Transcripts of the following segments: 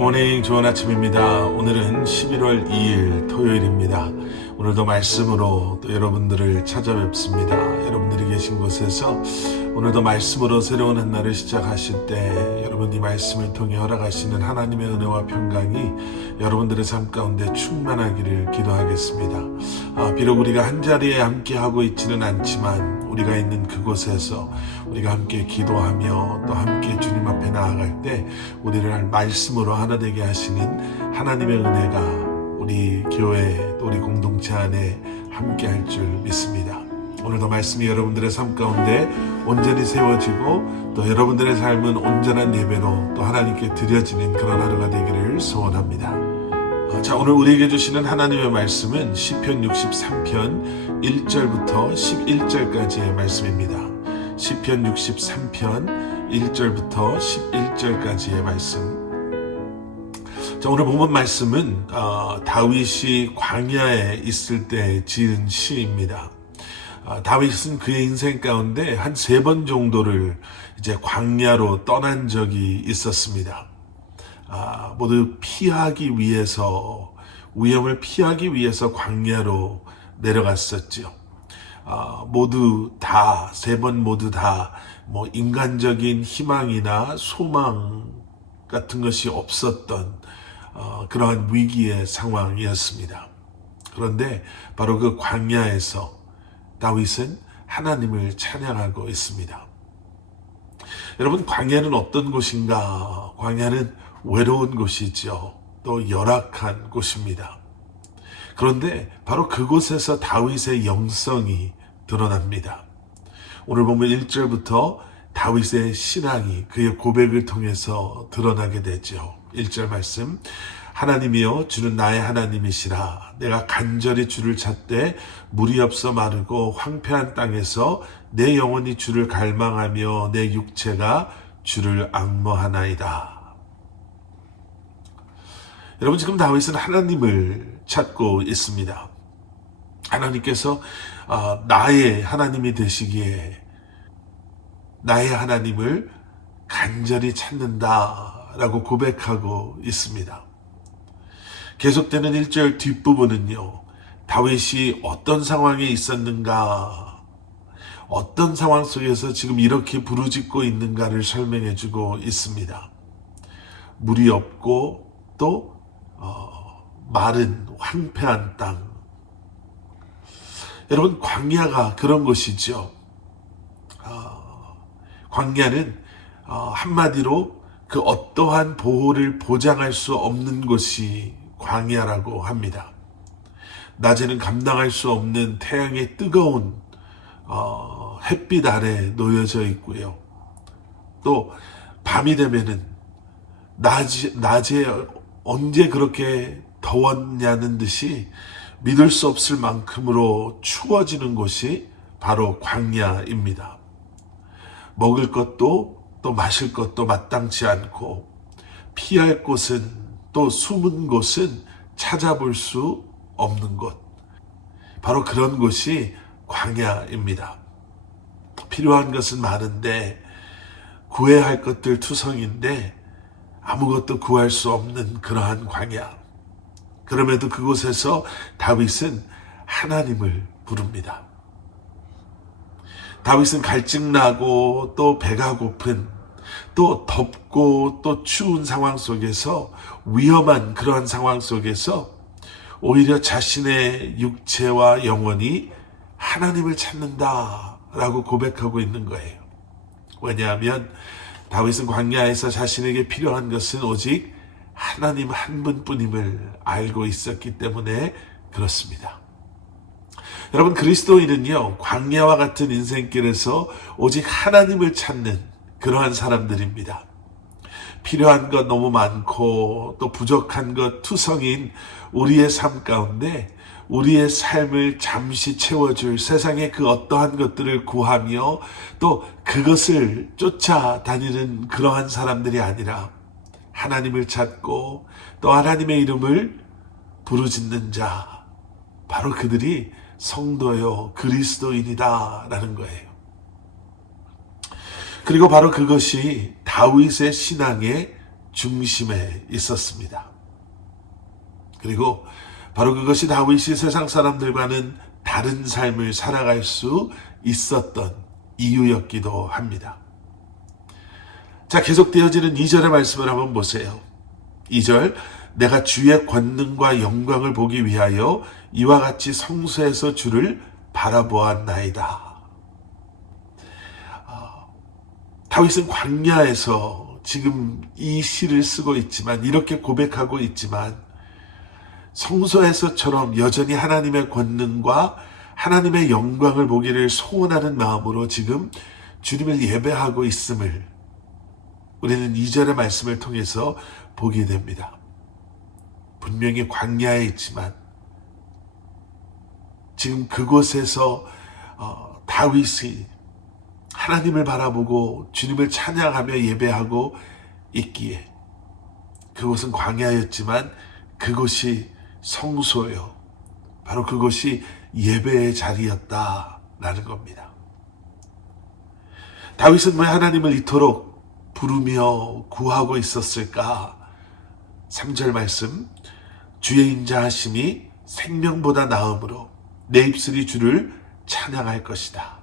굿모닝, 좋은 아침입니다. 오늘은 11월 2일 토요일입니다. 오늘도 말씀으로 또 여러분들을 찾아뵙습니다. 여러분들이 계신 곳에서 오늘도 말씀으로 새로운 한 날을 시작하실 때 여러분 이 말씀을 통해 허락하시는 하나님의 은혜와 평강이 여러분들의 삶 가운데 충만하기를 기도하겠습니다. 비록 우리가 한자리에 함께 하고 있지는 않지만 우리가 있는 그곳에서 우리가 함께 기도하며 또 함께 주님 앞에 나아갈 때 우리를 말씀으로 하나 되게 하시는 하나님의 은혜가 우리 교회 또 우리 공동체 안에 함께 할 줄 믿습니다. 오늘도 말씀이 여러분들의 삶 가운데 온전히 세워지고 또 여러분들의 삶은 온전한 예배로 또 하나님께 드려지는 그런 하루가 되기를 소원합니다. 자, 오늘 우리에게 주시는 하나님의 말씀은 시편 63편 1절부터 11절까지의 말씀입니다. 시편 63편 1절부터 11절까지의 말씀. 자, 오늘 본문 말씀은 다윗이 광야에 있을 때 지은 시입니다. 다윗은 그의 인생 가운데 한 3번 정도를 이제 광야로 떠난 적이 있었습니다. 모두 피하기 위해서, 위험을 피하기 위해서 광야로 내려갔었죠. 모두 다, 3번 모두 다, 인간적인 희망이나 소망 같은 것이 없었던, 그러한 위기의 상황이었습니다. 그런데 바로 그 광야에서 다윗은 하나님을 찬양하고 있습니다. 여러분, 광야는 어떤 곳인가? 광야는 외로운 곳이죠. 또 열악한 곳입니다. 그런데 바로 그곳에서 다윗의 영성이 드러납니다. 오늘 보면 1절부터 다윗의 신앙이 그의 고백을 통해서 드러나게 되죠. 1절 말씀. 하나님이여, 주는 나의 하나님이시라. 내가 간절히 주를 찾되 물이 없어 마르고 황폐한 땅에서 내 영혼이 주를 갈망하며 내 육체가 주를 앙모하나이다. 여러분, 지금 다윗은 하나님을 찾고 있습니다. 하나님께서 나의 하나님이 되시기에 나의 하나님을 간절히 찾는다라고 고백하고 있습니다. 계속되는 1절 뒷부분은요, 다윗이 어떤 상황에 있었는가, 어떤 상황 속에서 지금 이렇게 부르짖고 있는가를 설명해주고 있습니다. 물이 없고 또 마른 황폐한 땅. 여러분, 광야가 그런 곳이죠. 광야는 한마디로 그 어떠한 보호를 보장할 수 없는 곳이 광야라고 합니다. 낮에는 감당할 수 없는 태양의 뜨거운 햇빛 아래 놓여져 있고요. 또 밤이 되면은 낮에 언제 그렇게 더웠냐는 듯이 믿을 수 없을 만큼으로 추워지는 곳이 바로 광야입니다. 먹을 것도 또 마실 것도 마땅치 않고 피할 곳은 또 숨은 곳은 찾아볼 수 없는 곳. 바로 그런 곳이 광야입니다. 필요한 것은 많은데 구해야 할 것들 투성인데 아무것도 구할 수 없는 그러한 광야. 그럼에도 그곳에서 다윗은 하나님을 부릅니다. 다윗은 갈증나고 또 배가 고픈 또 덥고 또 추운 상황 속에서 위험한 그러한 상황 속에서 오히려 자신의 육체와 영혼이 하나님을 찾는다라고 고백하고 있는 거예요. 왜냐하면 다윗은 광야에서 자신에게 필요한 것은 오직 하나님 한 분뿐임을 알고 있었기 때문에 그렇습니다. 여러분, 그리스도인은요, 광야와 같은 인생길에서 오직 하나님을 찾는 그러한 사람들입니다. 필요한 것 너무 많고 또 부족한 것 투성인 우리의 삶 가운데 우리의 삶을 잠시 채워줄 세상의 그 어떠한 것들을 구하며 또 그것을 쫓아다니는 그러한 사람들이 아니라 하나님을 찾고 또 하나님의 이름을 부르짖는 자, 바로 그들이 성도요 그리스도인이다 라는 거예요. 그리고 바로 그것이 다윗의 신앙의 중심에 있었습니다. 그리고 바로 그것이 다윗이 세상 사람들과는 다른 삶을 살아갈 수 있었던 이유였기도 합니다. 자, 계속되어지는 2절의 말씀을 한번 보세요. 2절, 내가 주의 권능과 영광을 보기 위하여 이와 같이 성소에서 주를 바라보았나이다. 다윗은 광야에서 지금 이 시를 쓰고 있지만, 이렇게 고백하고 있지만, 성소에서처럼 여전히 하나님의 권능과 하나님의 영광을 보기를 소원하는 마음으로 지금 주님을 예배하고 있음을 우리는 2절의 말씀을 통해서 보게 됩니다. 분명히 광야에 있지만 지금 그곳에서 다윗이 하나님을 바라보고 주님을 찬양하며 예배하고 있기에, 그곳은 광야였지만 그곳이 성소요, 바로 그곳이 예배의 자리였다라는 겁니다. 다윗은 왜 하나님을 이토록 부르며 구하고 있었을까? 3절 말씀, 주의 인자하심이 생명보다 나음으로 내 입술이 주를 찬양할 것이다.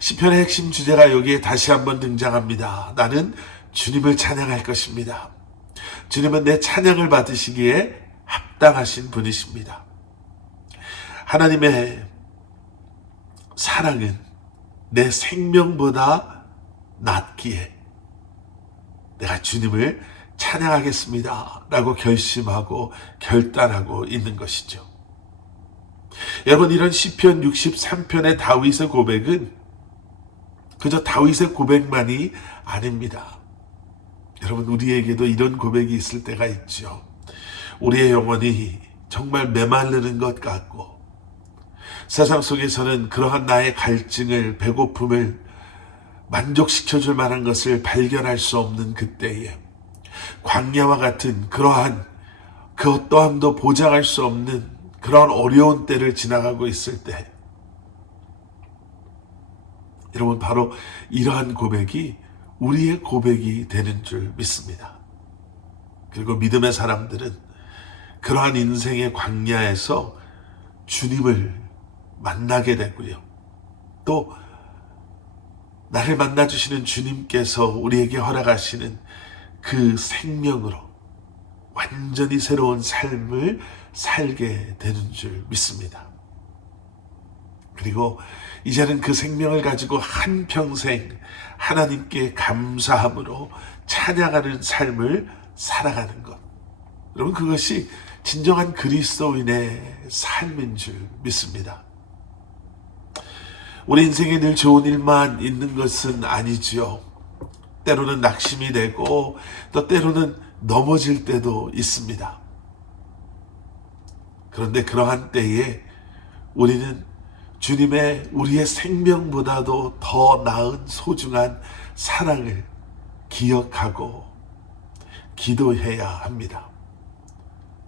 시편의 핵심 주제가 여기에 다시 한번 등장합니다. 나는 주님을 찬양할 것입니다. 주님은 내 찬양을 받으시기에 합당하신 분이십니다. 하나님의 사랑은 내 생명보다 낫기에 내가 주님을 찬양하겠습니다 라고 결심하고 결단하고 있는 것이죠. 여러분, 이런 시편 63편의 다윗의 고백은 그저 다윗의 고백만이 아닙니다. 여러분, 우리에게도 이런 고백이 있을 때가 있죠. 우리의 영혼이 정말 메마르는 것 같고, 세상 속에서는 그러한 나의 갈증을, 배고픔을 만족시켜줄 만한 것을 발견할 수 없는 그때에, 광야와 같은 그러한 그 어떠함도 보장할 수 없는 그러한 어려운 때를 지나가고 있을 때, 여러분, 바로 이러한 고백이 우리의 고백이 되는 줄 믿습니다. 그리고 믿음의 사람들은 그러한 인생의 광야에서 주님을 만나게 되고요, 또 나를 만나주시는 주님께서 우리에게 허락하시는 그 생명으로 완전히 새로운 삶을 살게 되는 줄 믿습니다. 그리고 이제는 그 생명을 가지고 한평생 하나님께 감사함으로 찬양하는 삶을 살아가는 것, 여러분, 그것이 진정한 그리스도인의 삶인 줄 믿습니다. 우리 인생에 늘 좋은 일만 있는 것은 아니지요. 때로는 낙심이 되고 또 때로는 넘어질 때도 있습니다. 그런데 그러한 때에 우리는 주님의 우리의 생명보다도 더 나은 소중한 사랑을 기억하고 기도해야 합니다.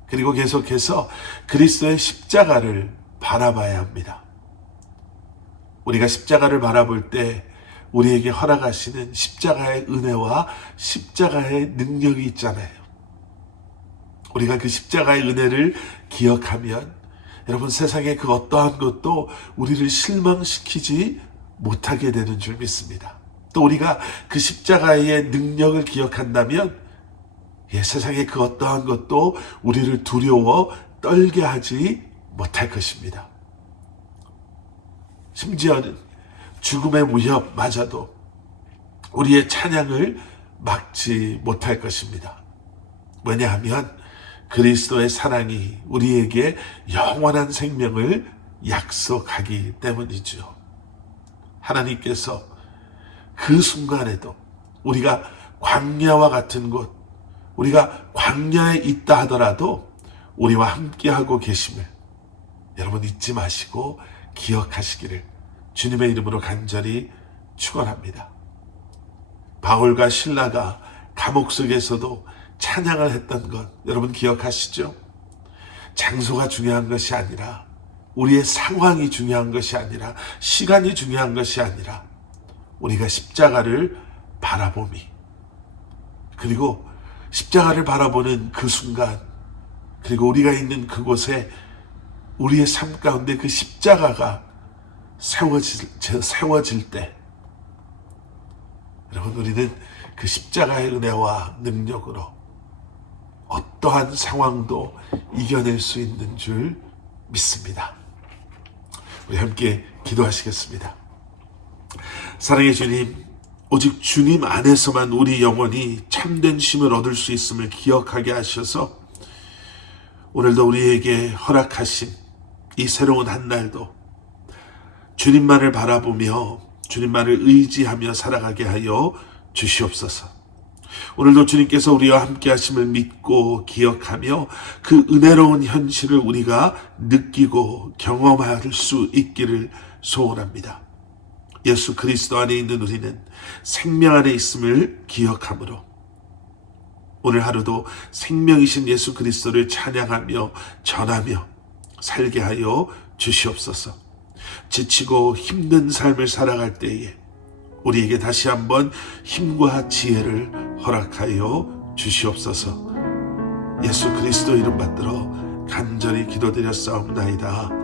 그리고 계속해서 그리스도의 십자가를 바라봐야 합니다. 우리가 십자가를 바라볼 때 우리에게 허락하시는 십자가의 은혜와 십자가의 능력이 있잖아요. 우리가 그 십자가의 은혜를 기억하면 여러분, 세상의 그 어떠한 것도 우리를 실망시키지 못하게 되는 줄 믿습니다. 또 우리가 그 십자가의 능력을 기억한다면 세상의 그 어떠한 것도 우리를 두려워 떨게 하지 못할 것입니다. 심지어는 죽음의 위협마저도 우리의 찬양을 막지 못할 것입니다. 왜냐하면 그리스도의 사랑이 우리에게 영원한 생명을 약속하기 때문이죠. 하나님께서 그 순간에도 우리가 광야와 같은 곳, 우리가 광야에 있다 하더라도 우리와 함께하고 계심을 여러분 잊지 마시고 기억하시기를 주님의 이름으로 간절히 축원합니다. 바울과 실라가 감옥 속에서도 찬양을 했던 것 여러분 기억하시죠? 장소가 중요한 것이 아니라, 우리의 상황이 중요한 것이 아니라, 시간이 중요한 것이 아니라 우리가 십자가를 바라보미, 그리고 십자가를 바라보는 그 순간, 그리고 우리가 있는 그곳에 우리의 삶 가운데 그 십자가가 세워질 때, 여러분, 우리는 그 십자가의 은혜와 능력으로 어떠한 상황도 이겨낼 수 있는 줄 믿습니다. 우리 함께 기도하시겠습니다. 사랑의 주님, 오직 주님 안에서만 우리 영혼이 참된 쉼을 얻을 수 있음을 기억하게 하셔서 오늘도 우리에게 허락하신 이 새로운 한 날도 주님만을 바라보며 주님만을 의지하며 살아가게 하여 주시옵소서. 오늘도 주님께서 우리와 함께 하심을 믿고 기억하며 그 은혜로운 현실을 우리가 느끼고 경험할 수 있기를 소원합니다. 예수 그리스도 안에 있는 우리는 생명 안에 있음을 기억하므로 오늘 하루도 생명이신 예수 그리스도를 찬양하며 전하며 살게 하여 주시옵소서. 지치고 힘든 삶을 살아갈 때에 우리에게 다시 한번 힘과 지혜를 허락하여 주시옵소서. 예수 그리스도 이름 받들어 간절히 기도드렸사옵나이다.